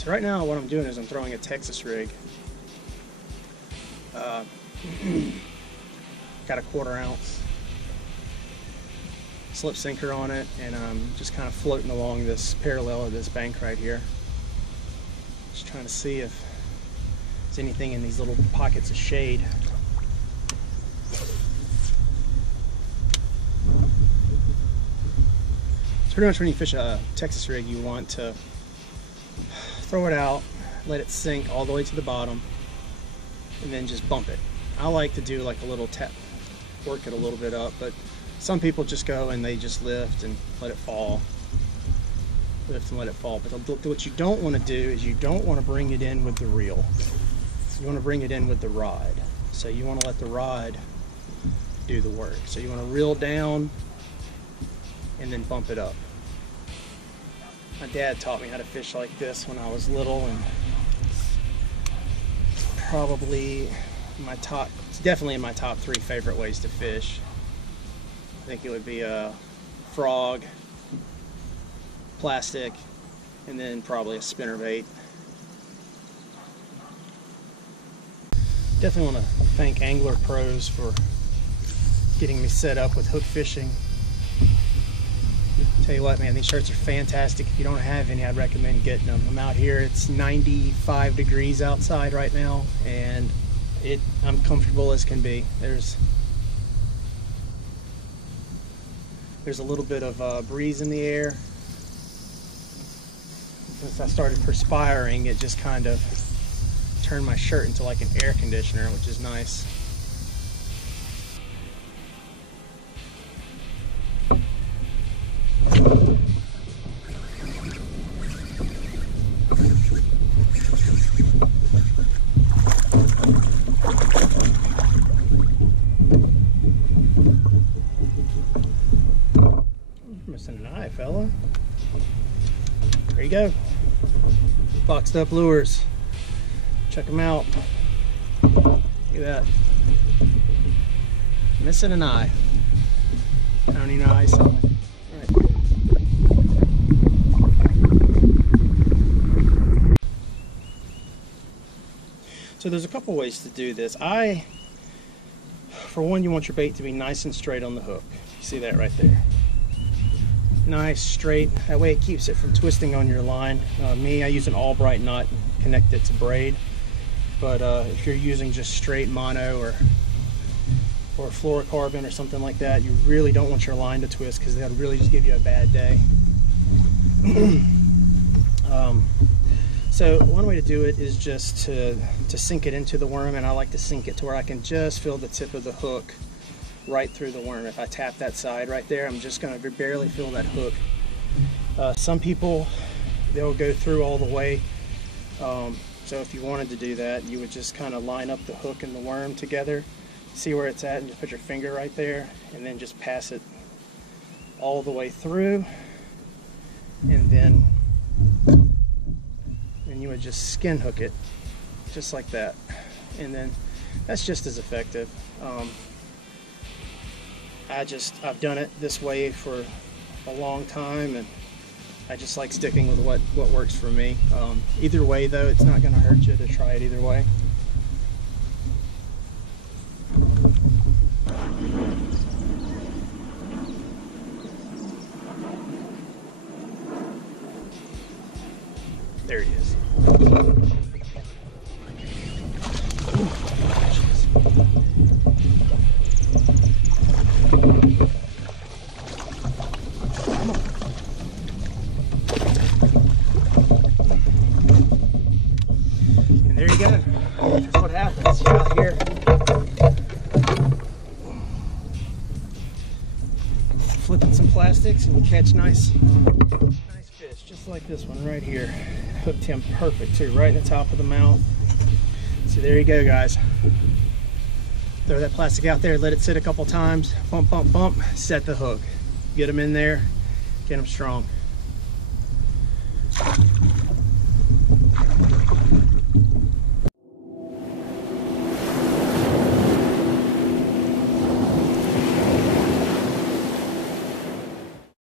So right now what I'm doing is I'm throwing a Texas rig. Got a 1/4 ounce slip sinker on it, and I'm just kind of floating along this parallel of this bank right here. Just trying to see if there's anything in these little pockets of shade. So pretty much when you fish a Texas rig, you want to throw it out, let it sink all the way to the bottom, and then just bump it. I like to do like a little tap, work it a little bit up, but some people just go and they just lift and let it fall. Lift and let it fall. But what you don't want to do is you don't want to bring it in with the reel. You want to bring it in with the rod. So you want to let the rod do the work. So you want to reel down and then bump it up. My dad taught me how to fish like this when I was little, and it's probably it's definitely in my top 3 favorite ways to fish. I think it would be a frog, plastic, and then probably a spinnerbait. Definitely want to thank Angler Pros for getting me set up with hook fishing. Tell you what, man, these shirts are fantastic. If you don't have any, I'd recommend getting them. I'm out here, it's 95 degrees outside right now, and I'm comfortable as can be. There's a little bit of breeze in the air. Since I started perspiring, it just kind of turned my shirt into like an air conditioner, which is nice. Missing an eye, fella. There you go. Boxed up lures. Check them out. Look at that. Missing an eye. I don't even know how I saw it. So there's a couple ways to do this. For one, you want your bait to be nice and straight on the hook. You see that right there? Nice, straight. That way it keeps it from twisting on your line. I use an Albright knot and connect it to braid. But if you're using just straight mono or fluorocarbon or something like that, you really don't want your line to twist, because that'll really just give you a bad day. So one way to do it is just to sink it into the worm, and I like to sink it to where I can just feel the tip of the hook right through the worm. If I tap that side right there, I'm just going to barely feel that hook. Some people, they'll go through all the way. So if you wanted to do that, you would just kind of line up the hook and the worm together, see where it's at, and just put your finger right there, and then just pass it all the way through, and then you would just skin hook it just like that, and then that's just as effective. I've done it this way for a long time, and I just like sticking with what works for me. Either way though, it's not going to hurt you to try it either way. There he is. And there you go. That's what happens. You're out here flipping some plastics, and you catch nice fish, just like this one right here. Hooked him perfect too, right in the top of the mouth. So there you go, guys. Throw that plastic out there, let it sit a couple times, bump, bump, bump, set the hook. Get them in there, get them strong.